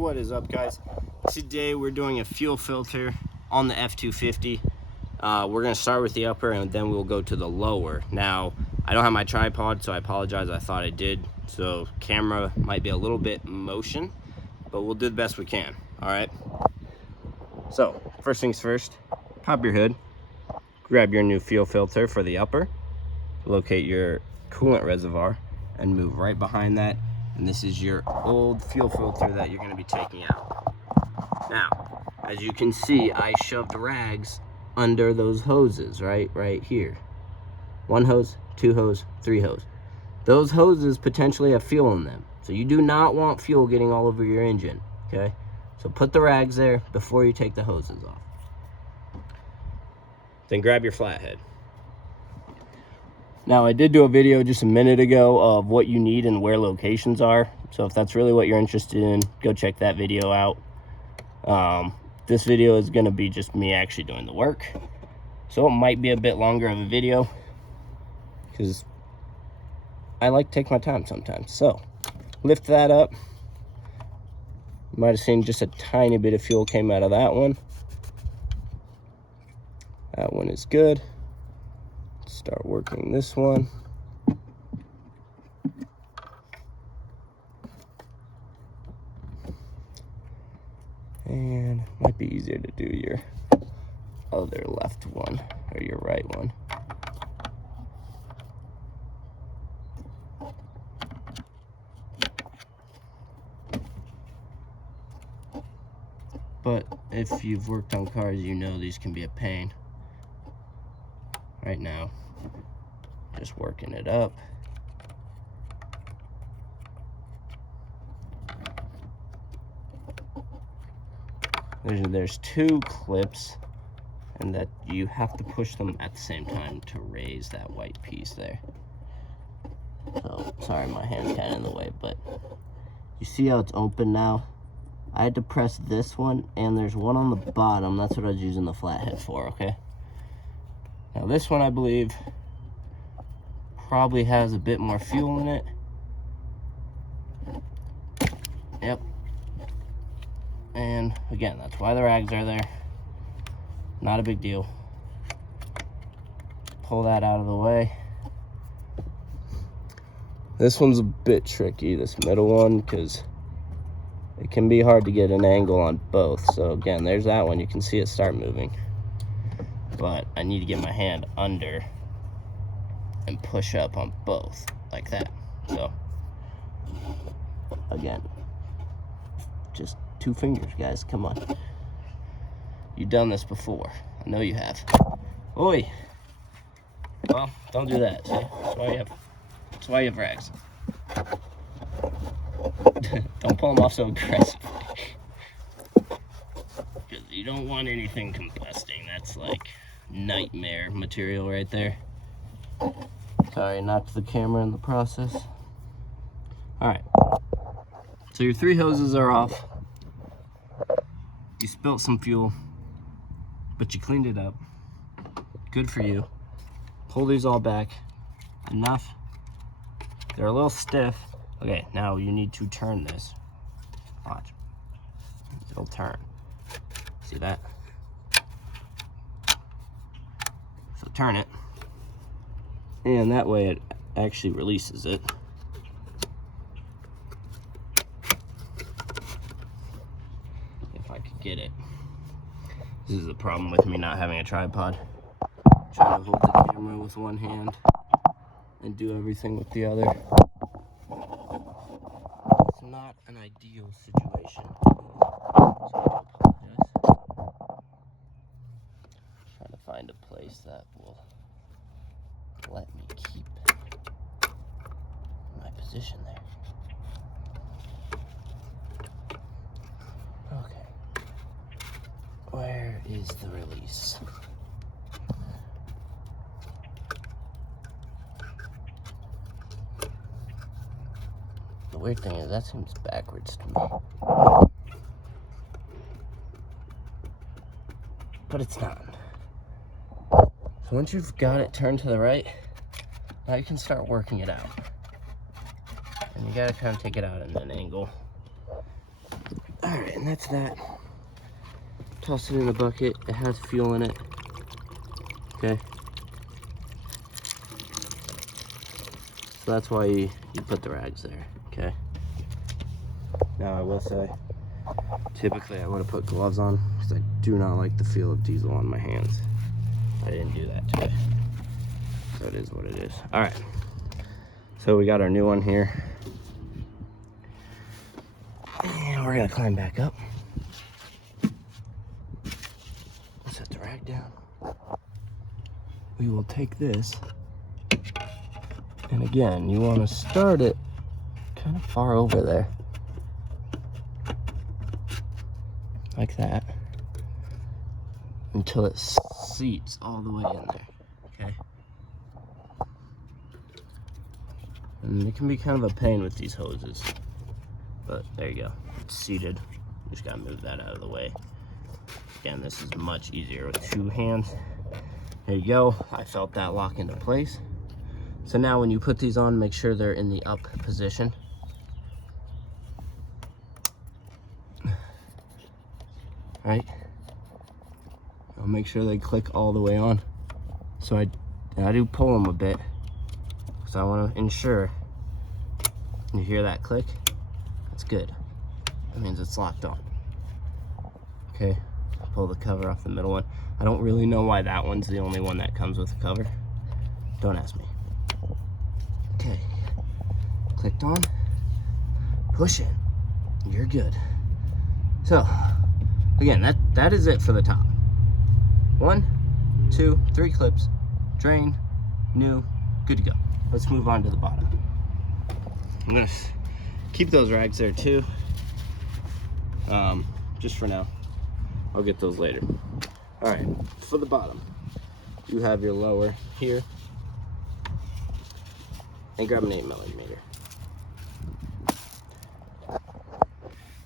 What is up, guys? Today we're doing a fuel filter on the F-250. We're gonna start with the upper and then we'll go to the lower. Now, I don't have my tripod, so I apologize. I thought I did, so camera might be a little bit motion, but we'll do the best we can. All right. So first things first, pop your hood, grab your new fuel filter for the upper, locate your coolant reservoir, and move right behind that. And this is your old fuel filter that you're going to be taking out. Now, as you can see, I shoved rags under those hoses right here. One hose, two hose, three hose. Those hoses potentially have fuel in them, so you do not want fuel getting all over your engine, okay? So put the rags there before you take the hoses off. Then grab your flathead. Now, I did do a video just a minute ago of what you need and where locations are. So if that's really what you're interested in, go check that video out. This video is going to be just me actually doing the work. So it might be a bit longer of a video because I like to take my time sometimes. So lift that up. You might have seen just a tiny bit of fuel came out of that one. That one is good. Start working this one. And might be easier to do your other left one or your right one. But if you've worked on cars, you know these can be a pain. Right now, just working it up. There's two clips, and that you have to push them at the same time to raise that white piece there. So, sorry, my hand's kind of in the way, but you see how it's open now? I had to press this one, and there's one on the bottom. That's what I was using the flathead for, okay? Now this one, I believe, probably has a bit more fuel in it. Yep. And again, that's why the rags are there. Not a big deal. Pull that out of the way. This one's a bit tricky, this middle one, because it can be hard to get an angle on both. So again, there's that one. You can see it start moving. But I need to get my hand under and push up on both like that. So again, just 2 fingers, guys. Come on. You've done this before. I know you have. Oi. Well, don't do that. See? That's why you have rags. Don't pull them off so aggressively. Because you don't want anything combusting. That's like nightmare material right there. Sorry, knocked the camera in the process. Alright, so your 3 hoses are off. You spilt some fuel, but you cleaned it up. Good for you. Pull these all back. Enough. They're a little stiff. Okay, now you need to turn this. Watch. It'll turn. See that? So turn it, and that way it actually releases it. If I could get it. This is the problem with me not having a tripod. Trying to hold the camera with one hand and do everything with the other. It's not an ideal situation. Trying to find a place that will let me keep my position there. Okay. Where is the release? The weird thing is that seems backwards to me. But it's not. So once you've got it turned to the right, now you can start working it out. And you gotta kind of take it out at an angle. All right. and that's that. Toss it in the bucket. It has fuel in it. Okay. So that's why you put the rags there. Okay. Now I will say, typically I would have put gloves on because I do not like the feel of diesel on my hands. I didn't do that today. So it is what it is. All right. So we got our new one here. And we're gonna climb back up. Set the rag down. We will take this. And again, you want to start it kind of far over there. Like that. Until it seats all the way in there. Okay? And it can be kind of a pain with these hoses. But there you go. It's seated. Just gotta move that out of the way. Again, this is much easier with 2 hands. There you go. I felt that lock into place. So now when you put these on, make sure they're in the up position. Right? I'll make sure they click all the way on. So I do pull them a bit because I want to ensure you hear that click. That's good. That means it's locked on. Okay, pull the cover off the middle one. I don't really know why that one's the only one that comes with a cover. Don't ask me. Okay, clicked on, push it, you're good. So, again, that is it for the top. 1, 2, 3 clips, drain, new, good to go. Let's move on to the bottom. I'm gonna keep those rags there too, just for now. I'll get those later. All right, for the bottom, you have your lower here, and grab an 8mm.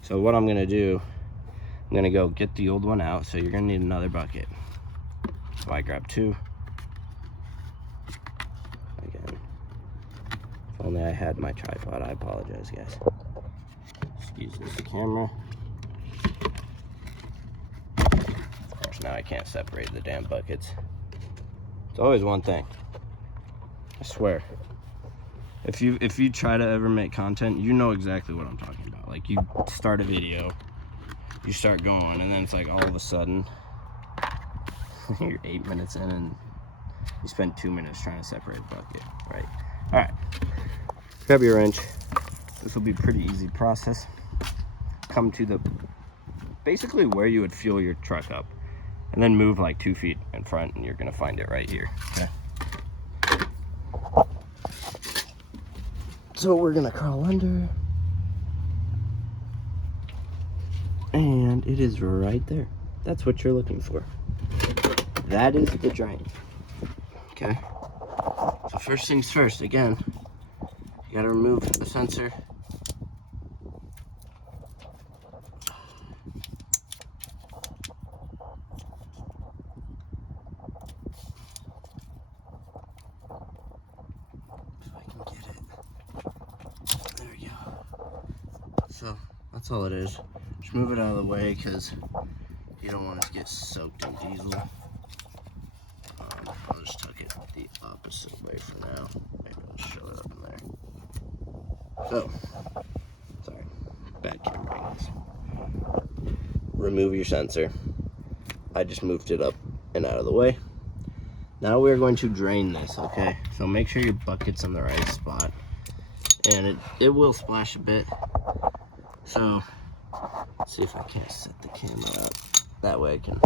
So what I'm gonna do, I'm gonna go get the old one out, so you're gonna need another bucket. So I grab 2. Again, if only I had my tripod. I apologize, guys. Excuse this camera. Of course, now I can't separate the damn buckets. It's always one thing. I swear. If you try to ever make content, you know exactly what I'm talking about. Like, you start a video, you start going, and then it's like all of a sudden you're 8 minutes in and you spend 2 minutes trying to separate a bucket, right? All right, grab your wrench. This will be a pretty easy process. Come to the basically where you would fuel your truck up, and then move like 2 feet in front, and you're gonna find it right here. Okay. So we're gonna crawl under, and it is right there. That's what you're looking for. That is the drain. Okay. So first things first, again, you gotta remove the sensor. So that's all it is. Just move it out of the way because you don't want it to get soaked in diesel. I'll just tuck it the opposite way for now. Maybe I'll show it up in there. So, sorry, bad camera angles. Remove your sensor. I just moved it up and out of the way. Now we're going to drain this, okay? So make sure your bucket's in the right spot. And it will splash a bit. So, let's see if I can't set the camera up. That way I can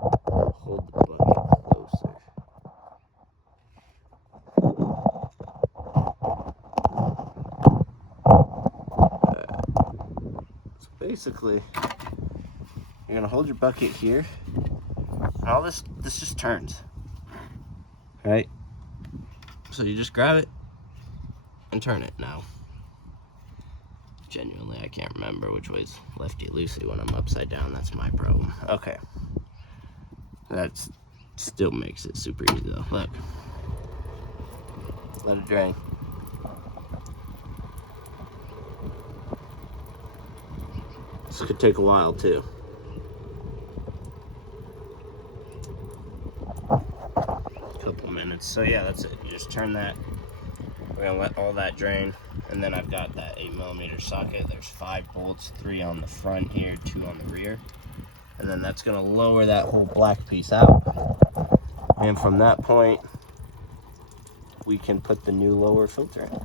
hold the bucket closer. So basically, you're gonna hold your bucket here, and all this just turns, right? So you just grab it and turn it. Now, genuinely, I can't remember which way's lefty-loosey when I'm upside down. That's my problem. Okay. That still makes it super easy, though. Look. Let it drain. This could take a while too. Couple minutes. So yeah, that's it. You just turn that. We're gonna let all that drain, and then I've got that 8mm socket. There's 5 bolts, 3 on the front here, 2 on the rear, and then that's gonna lower that whole black piece out. And from that point, we can put the new lower filter in.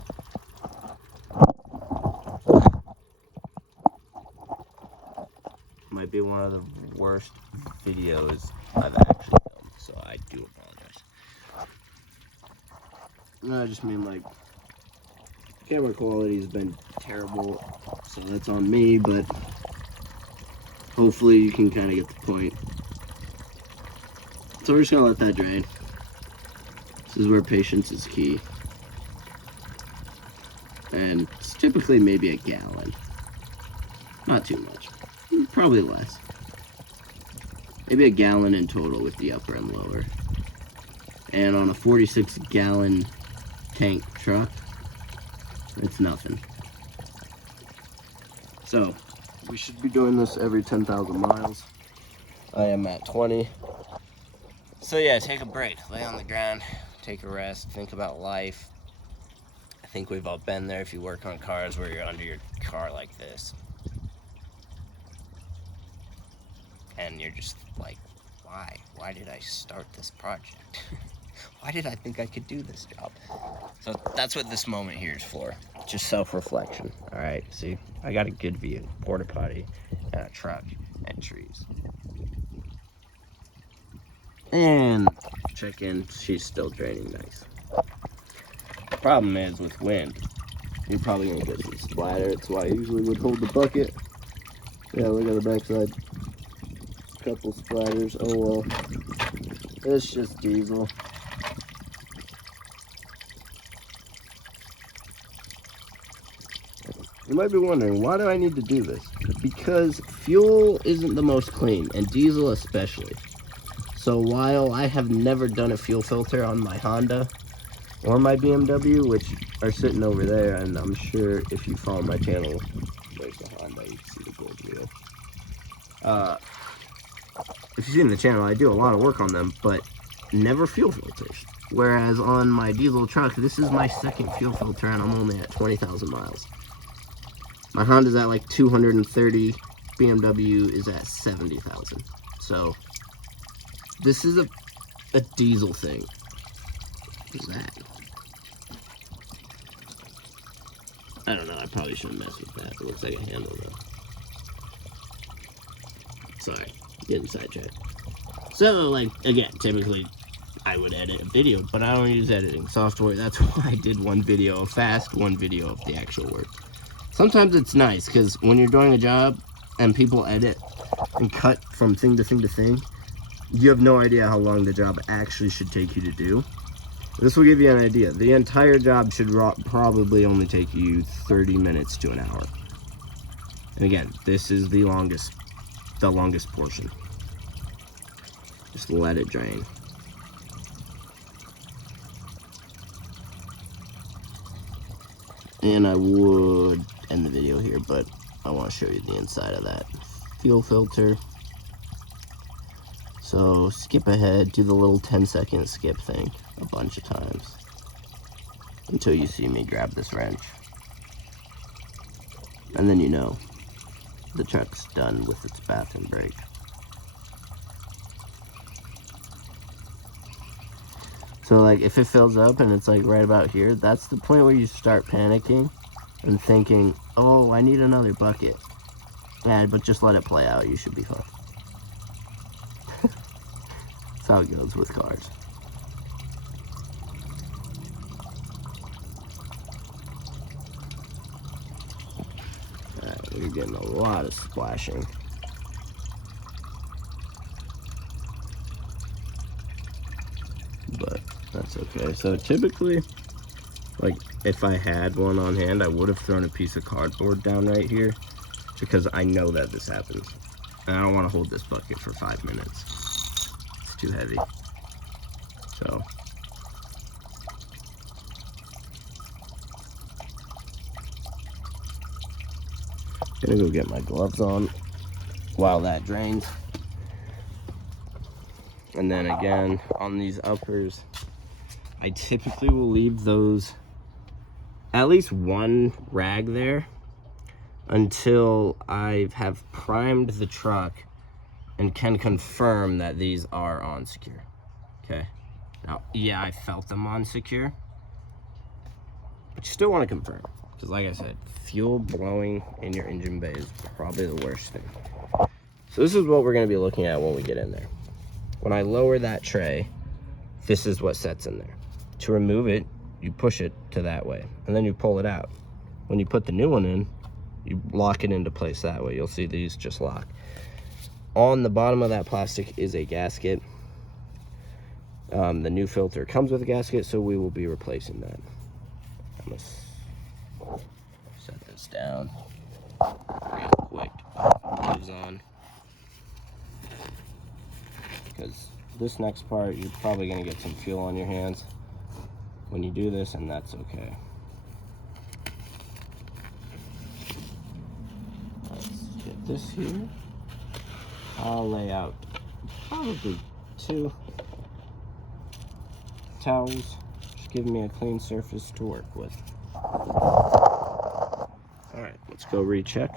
Might be one of the worst videos I've actually filmed, so I do apologize. No, I just mean, like, camera quality has been terrible, so that's on me, but hopefully you can kind of get the point. So we're just gonna let that drain. This is where patience is key. And it's typically maybe a gallon. Not too much. Probably less. Maybe a gallon in total with the upper and lower. And on a 46-gallon tank truck, it's nothing. So, we should be doing this every 10,000 miles. I am at 20. So yeah, take a break. Lay on the ground, take a rest, think about life. I think we've all been there if you work on cars where you're under your car like this. And you're just like, why? Why did I start this project? Why did I think I could do this job? So that's what this moment here is for. Just self-reflection. All right, see, I got a good view. Porta potty, and a truck, and trees. And check in, she's still draining nice. The problem is with wind, you're probably gonna get some splatter. It's why I usually would hold the bucket. Yeah, look at the backside. Couple splatters, oh well. It's just diesel. You might be wondering, why do I need to do this? Because fuel isn't the most clean, and diesel especially. So while I have never done a fuel filter on my Honda or my BMW, which are sitting over there, and I'm sure if you follow my channel, there's the Honda, you can see the gold wheel. If you've seen the channel, I do a lot of work on them, but never fuel filters. Whereas on my diesel truck, this is my second fuel filter, and I'm only at 20,000 miles. My Honda's at like 230, BMW is at 70,000. So this is a diesel thing. What is that? I don't know, I probably shouldn't mess with that. It looks like a handle though. Sorry, getting sidetracked. So, like, again, typically I would edit a video, but I don't use editing software. That's why I did one video of fast, one video of the actual work. Sometimes it's nice, because when you're doing a job and people edit and cut from thing to thing to thing, you have no idea how long the job actually should take you to do. This will give you an idea. The entire job should probably only take you 30 minutes to an hour. And again, this is the longest portion. Just let it drain. And I would end the video here, but I want to show you the inside of that fuel filter. So skip ahead, do the little 10-second skip thing a bunch of times until you see me grab this wrench. And then you know the truck's done with its bathroom break. So like if it fills up and it's like right about here, that's the point where you start panicking and thinking, oh, I need another bucket. But just let it play out, you should be fine. That's how it goes with cars. Alright, we're getting a lot of splashing. But that's okay. So typically, like if I had one on hand, I would have thrown a piece of cardboard down right here because I know that this happens. And I don't want to hold this bucket for 5 minutes. It's too heavy. So Gonna go get my gloves on while that drains. And then again, on these uppers, I typically will leave those at least one rag there until I have primed the truck and can confirm that these are on secure. Okay. Now, yeah, I felt them on secure, but you still want to confirm, because like I said, fuel blowing in your engine bay is probably the worst thing. So this is what we're going to be looking at when we get in there. When I lower that tray, this is what sets in there. To remove it, you push it to that way, and then you pull it out. When you put the new one in, you lock it into place that way. You'll see these just lock. On the bottom of that plastic is a gasket. The new filter comes with a gasket, so we will be replacing that. I'm gonna set this down real quick. Gloves on, because this next part, you're probably gonna get some fuel on your hands when you do this, and that's okay. Let's get this here. I'll lay out probably 2 towels, just giving me a clean surface to work with. All right, let's go recheck.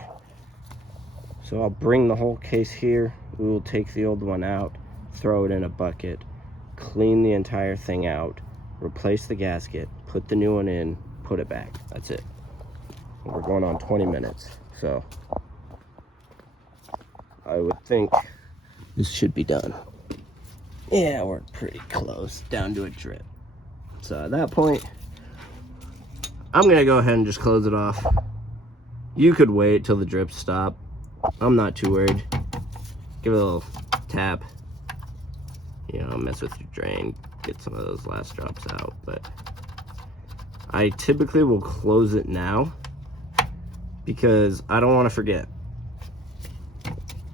So I'll bring the whole case here. We will take the old one out, throw it in a bucket, clean the entire thing out, replace the gasket, put the new one in, put it back. That's it. We're going on 20 minutes, so I would think this should be done. Yeah, we're pretty close, down to a drip. So at that point, I'm gonna go ahead and just close it off. You could wait till the drips stop. I'm not too worried. Give it a little tap. You know, mess with your drain, get some of those last drops out. But I typically will close it now because I don't want to forget.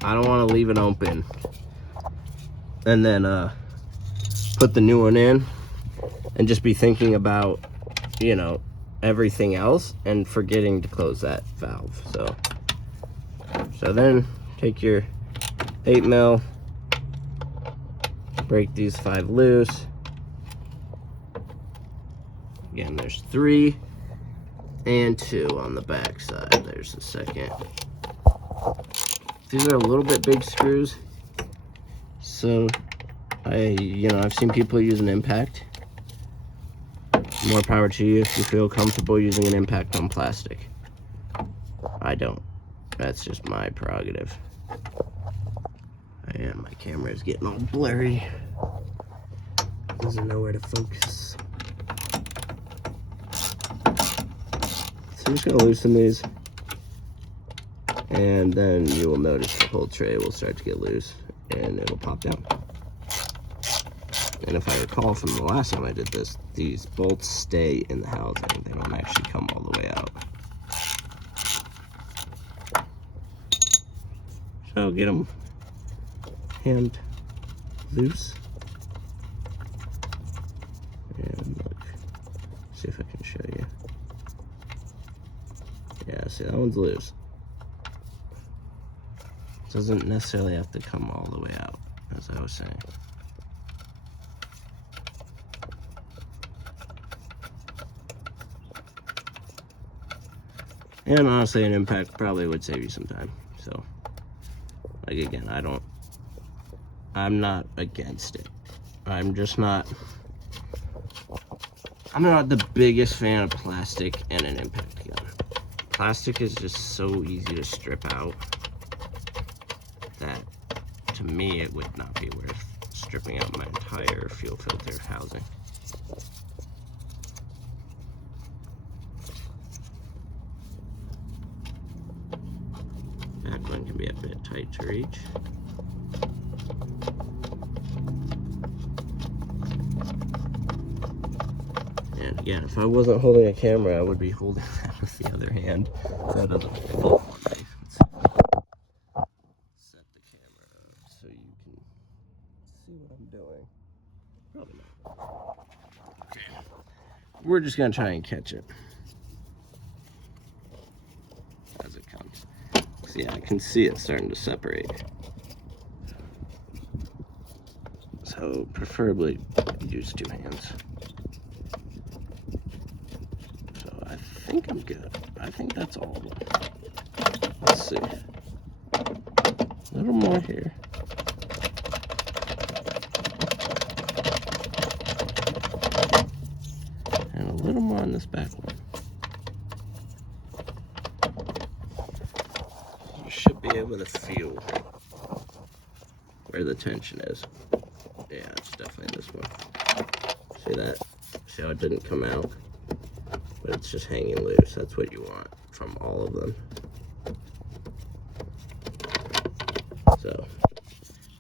I don't want to leave it open and then put the new one in and just be thinking about, you know, everything else and forgetting to close that valve. So then take your 8mm, break these 5 loose. Again, there's 3 and 2 on the back side. There's the second. These are a little bit big screws, so I've seen people use an impact. More power to you if you feel comfortable using an impact on plastic. I don't. That's just my prerogative. And my camera is getting all blurry. Doesn't know where to focus. So I'm just gonna loosen these, and then you will notice the whole tray will start to get loose and it'll pop down. And if I recall from the last time I did this, these bolts stay in the housing. They don't actually come all the way out. So get them hand loose. And look, see if I can show you. Yeah, see, that one's loose. Doesn't necessarily have to come all the way out, as I was saying. And honestly, an impact probably would save you some time. So, like, again, I'm not against it. I'm not the biggest fan of plastic and an impact gun. Plastic is just so easy to strip out that, to me, it would not be worth stripping out my entire fuel filter housing. Back one can be a bit tight to reach. And again, if I wasn't holding a camera, I would be holding that with the other hand. That doesn't fall on me. Set the camera up so you can see what I'm doing. Probably not. Okay. We're just gonna try and catch it as it comes. can see it starting to separate. So preferably use 2 hands. So I think I'm good. I think that's all of them. Let's see. A little more here. And a little more on this back one. You should be able to feel where the tension is. Yeah, it's definitely this one. See that? See how it didn't come out? But it's just hanging loose. That's what you want from all of them.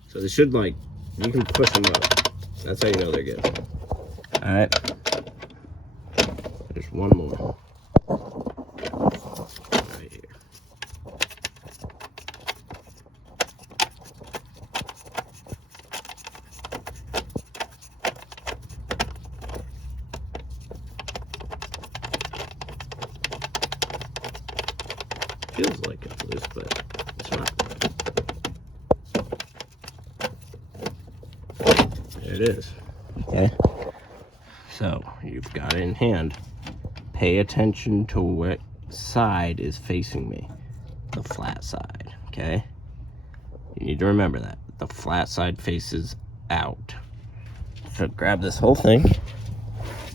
So they should, like, you can push them up. That's how you know they're good. All right. There's one more. Right here. Feels like it's loose, but it's not. There it is. Okay. So you've got it in hand. Pay attention to what side is facing me. The flat side, okay? You need to remember that. The flat side faces out. So grab this whole thing,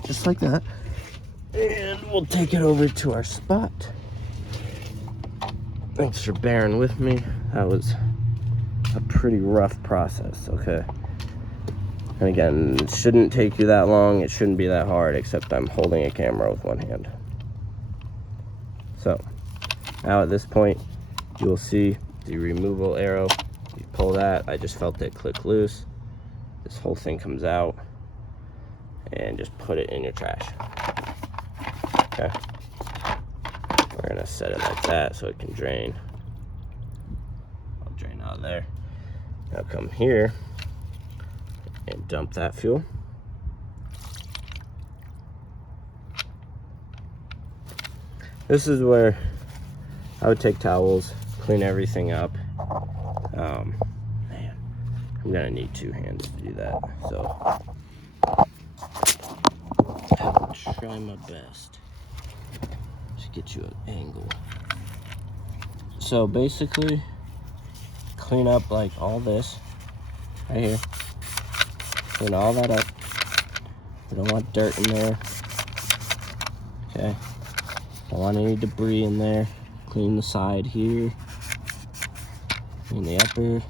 just like that, and we'll take it over to our spot. Thanks for bearing with me. That was a pretty rough process, okay? And again, it shouldn't take you that long. It shouldn't be that hard, except I'm holding a camera with one hand. So, now at this point, you will see the removal arrow. You pull that, I just felt it click loose. This whole thing comes out, and just put it in your trash. Okay? We're gonna set it like that so it can drain. I'll drain out of there. Now come here and dump that fuel. This is where I would take towels, clean everything up. Man, I'm gonna need 2 hands to do that, so I'll try my best to get you an angle. So basically, clean up like all this right here. Clean all that up. We don't want dirt in there. Okay. Don't want any debris in there. Clean the side here. Clean the upper.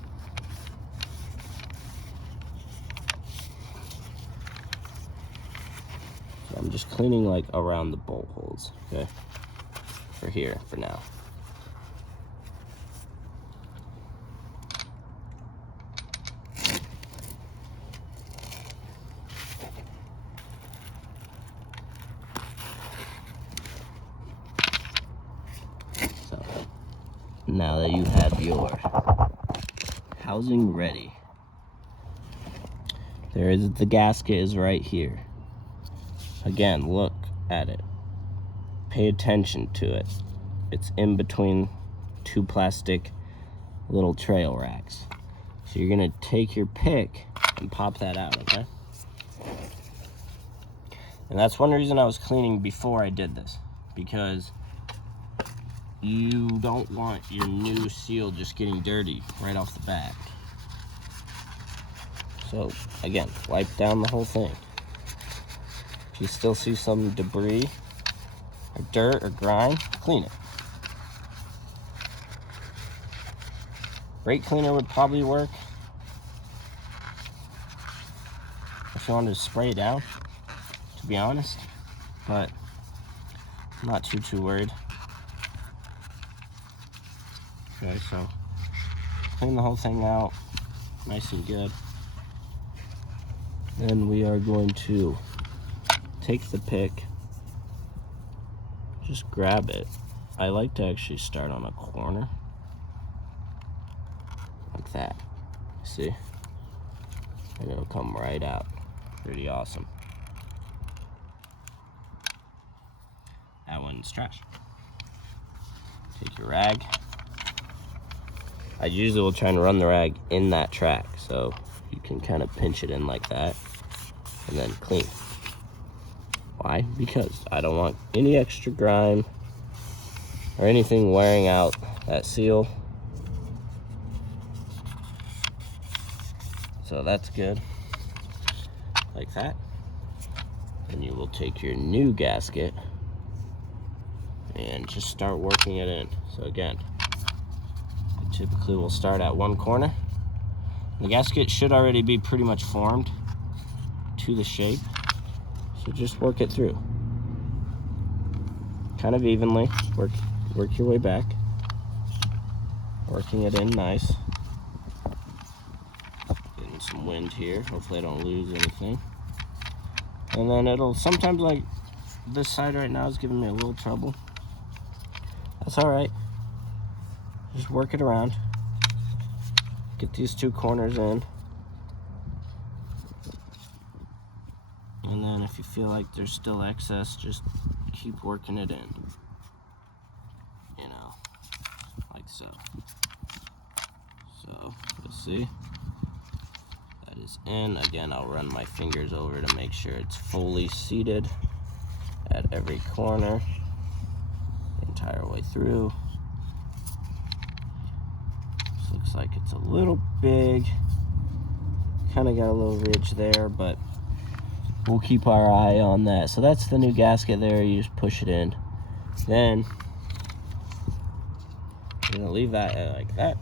So I'm just cleaning like around the bolt holes, okay? For here, for now. Now that you have your housing ready, the gasket is right here. Again, look at it. Pay attention to it. It's in between 2 plastic little trail racks. So you're gonna take your pick and pop that out, okay? And that's one reason I was cleaning before I did this, because you don't want your new seal just getting dirty right off the bat. So again, wipe down the whole thing. If you still see some debris or dirt or grime, clean it. Brake cleaner would probably work if you wanted to spray it down, to be honest, but I'm not too worried. Okay, so clean the whole thing out nice and good. Then we are going to take the pick, just grab it. I like to actually start on a corner, like that. See? And it'll come right out. Pretty awesome. That one's trash. Take your rag, I usually will try and run the rag in that track, so you can kind of pinch it in like that and then clean. Why? Because I don't want any extra grime or anything wearing out that seal. So that's good, like that. And you will take your new gasket and just start working it in. So again, typically we'll start at one corner. The gasket should already be pretty much formed to the shape, so just work it through. Kind of evenly, work your way back. Working it in nice. Getting some wind here, hopefully I don't lose anything. And then it'll, sometimes like this side right now is giving me a little trouble. That's all right. Just work it around. Get these two corners in. And then if you feel like there's still excess, just keep working it in. You know, like so. So, you'll see. That is in. Again, I'll run my fingers over to make sure it's fully seated at every corner, the entire way through. This looks like it's a little big. Kind of got a little ridge there, but we'll keep our eye on that. So that's the new gasket there. You just push it in. Then you're gonna leave that like that.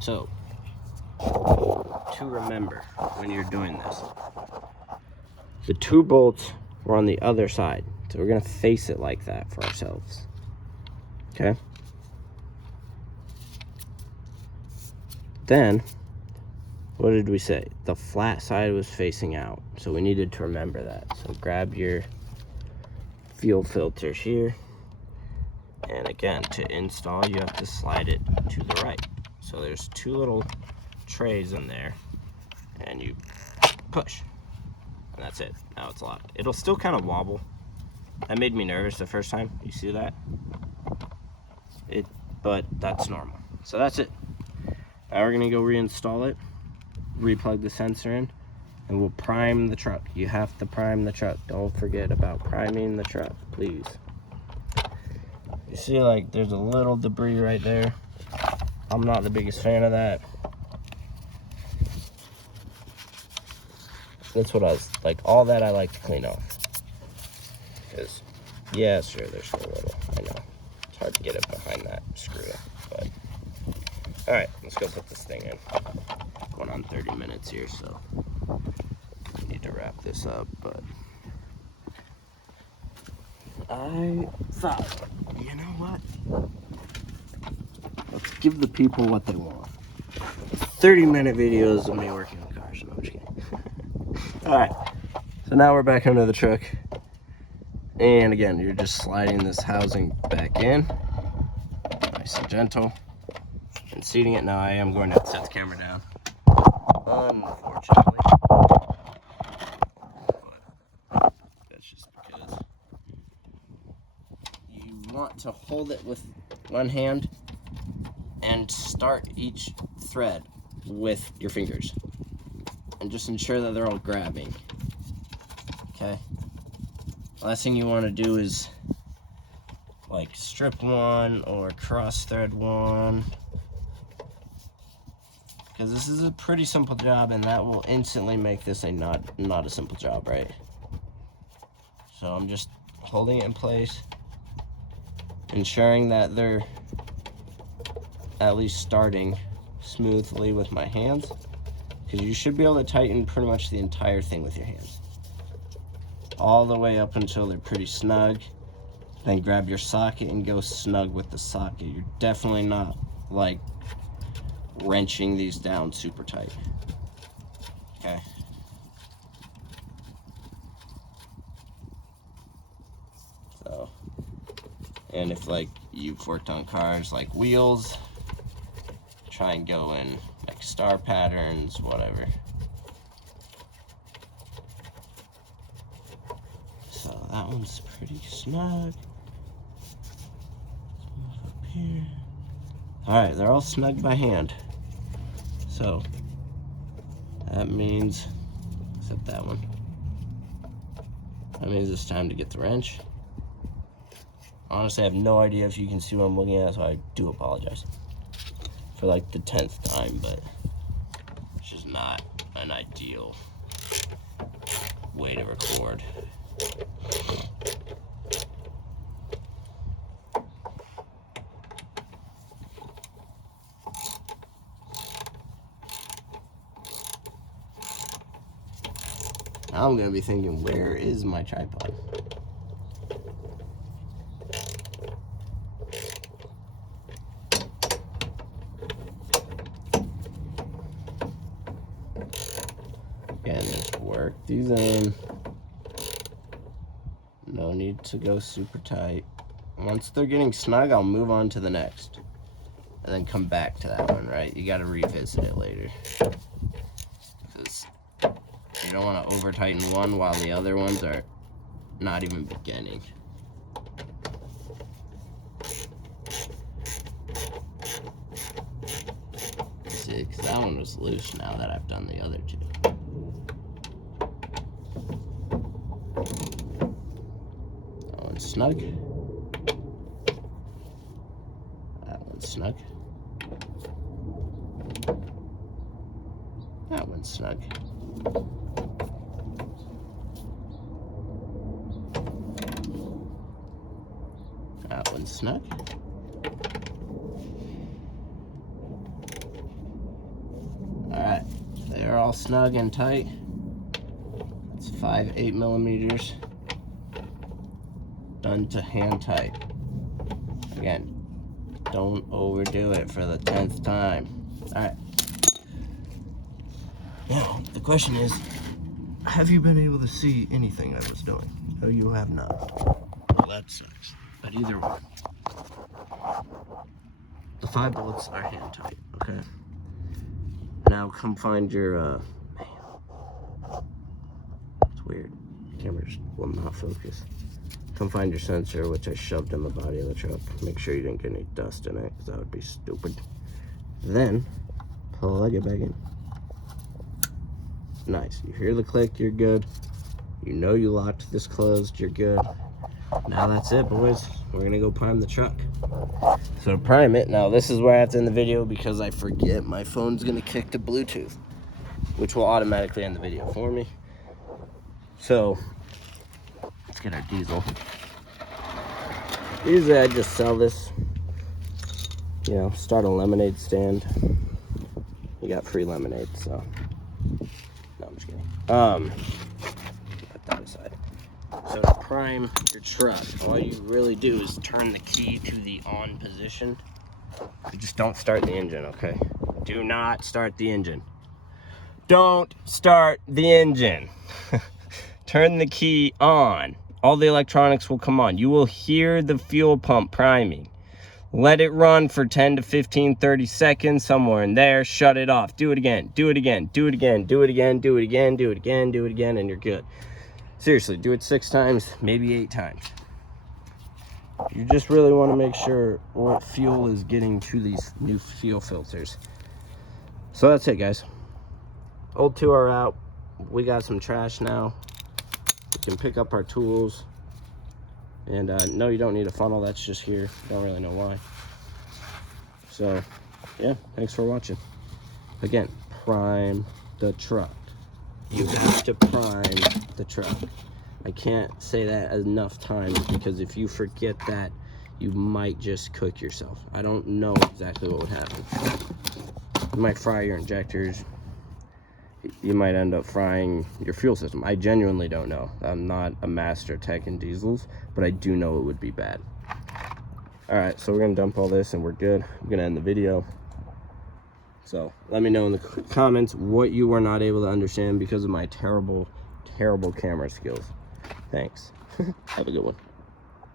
So to remember when you're doing this, the two bolts were on the other side, so we're gonna face it like that for ourselves. Okay. Then what did we say? The flat side was facing out, so we needed to remember that. So grab your fuel filters here, and again, to install you have to slide it to the right. So there's two little trays in there, and you push, and that's it. Now it's locked. It'll still kind of wobble. That made me nervous the first time. You see that? But that's normal. So that's it. Now we're gonna go reinstall it, replug the sensor in, and we'll prime the truck. You have to prime the truck. Don't forget about priming the truck, please. You see, like, there's a little debris right there. I'm not the biggest fan of that. That's what I was, like, all that I like to clean off. Because, yeah, sure, there's still a little, I know. It's hard to get it behind that screw, but. All right, let's go put this thing in. Going on 30 minutes here, so I need to wrap this up, but I thought, you know what? Let's give the people what they want. 30-minute videos of me working on cars. No, I'm just kidding. All right, so now we're back under the truck. And again, you're just sliding this housing back in. Nice and gentle. And seating it. Now I am going to have to set the camera down, unfortunately. But that's just because you want to hold it with one hand and start each thread with your fingers. And just ensure that they're all grabbing. Okay? Last thing you want to do is like strip one or cross thread one. Because this is a pretty simple job, and that will instantly make this a not a simple job, right? So I'm just holding it in place, ensuring that they're at least starting smoothly with my hands, because you should be able to tighten pretty much the entire thing with your hands. All the way up until they're pretty snug. Then grab your socket and go snug with the socket. You're definitely not like wrenching these down super tight. Okay. So, and if like you've worked on cars like wheels, try and go in like star patterns, whatever. So that one's pretty snug. Let's move up here. All right, they're all snug by hand. So that means, except that one, that means it's time to get the wrench. Honestly, I have no idea if you can see what I'm looking at, so I do apologize for like the 10th time, but it's just not an ideal way to record. Now I'm gonna be thinking, where is my tripod? Again, just work these in. No need to go super tight. Once they're getting snug, I'll move on to the next. And then come back to that one, right? You gotta revisit it later. Because you don't wanna over tighten one while the other ones are not even beginning. See, because that one was loose now that I've done the other two. That one's snug. That one's snug. That one's snug. That one's snug. Alright, they're all snug and tight. It's 5/8 millimeters. Done to hand tight. Again, don't overdo it for the 10th time. Alright. Now, the question is, have you been able to see anything I was doing? No, you have not. Well, that sucks. But either way, the 5 bolts are hand tight, okay? Now come find your, man, it's weird. The camera will not focus. Come find your sensor, which I shoved in the body of the truck. Make sure you didn't get any dust in it, because that would be stupid. Then, plug it back in. Nice. You hear the click, you're good. You know you locked this closed, you're good. Now that's it, boys. We're gonna go prime the truck. So to prime it, now this is where I have to end the video because I forget my phone's gonna kick to Bluetooth, which will automatically end the video for me. So, let's get our diesel. Usually I just sell this, you know, start a lemonade stand. You got free lemonade, so. No, I'm just kidding. Put that aside. So to prime your truck, all you really do is turn the key to the on position. You just don't start the engine, okay? Do not start the engine. Don't start the engine. Turn the key on. All the electronics will come on. You will hear the fuel pump priming. Let it run for 10 to 15, 30 seconds, somewhere in there. Shut it off. Do it again. Do it again. Do it again. Do it again. Do it again. Do it again. Do it again, and you're good. Seriously, do it 6 times, maybe 8 times. You just really want to make sure what fuel is getting to these new fuel filters. So that's it, guys. Old 2 are out. We got some trash now. We can pick up our tools. And no, you don't need a funnel. That's just here. Don't really know why. So, yeah, thanks for watching. Again, prime the truck. You have to prime the truck. I can't say that enough times because if you forget that, you might just cook yourself. I don't know exactly what would happen. You might fry your injectors. You might end up frying your fuel system. I genuinely don't know. I'm not a master tech in diesels, but I do know it would be bad. All right, so we're gonna dump all this and we're good. I'm gonna end the video. So let me know in the comments what you were not able to understand because of my terrible, terrible camera skills. Thanks. Have a good one.